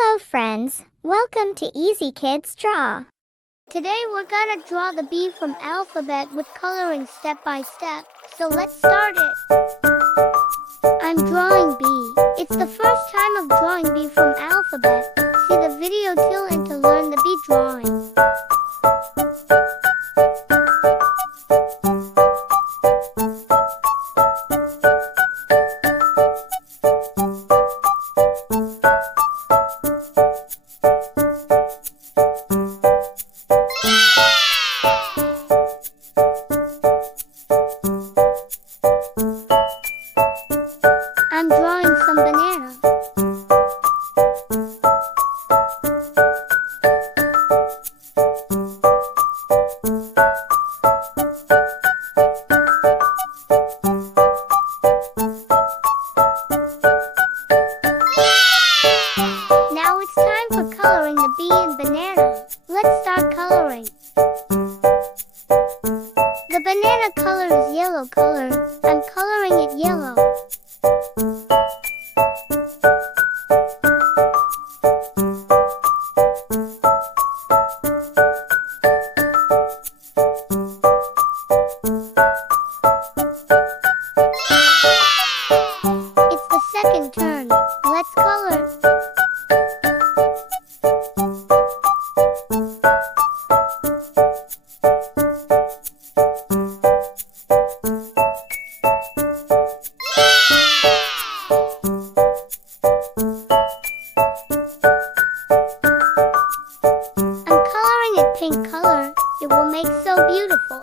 Hello friends, welcome to Easy Kids Draw. Today we're gonna draw the B from alphabet with coloring step by step, so let's start it. I'm drawing B. It's the first time of drawing B from alphabet. See the video till end to learn the B drawing. I'm drawing some banana. Now it's time for coloring the bee and banana. Let's start coloring. The banana color is yellow color. I'm coloring it yellow. It's the second turn. Let's color. I'm coloring it pink color. It will make so beautiful.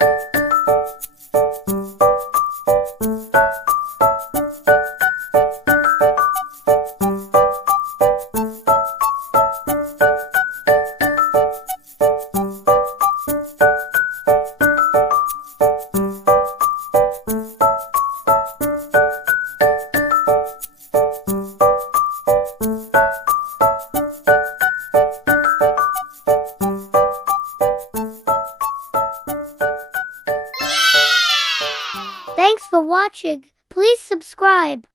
Thanks for watching. Please subscribe.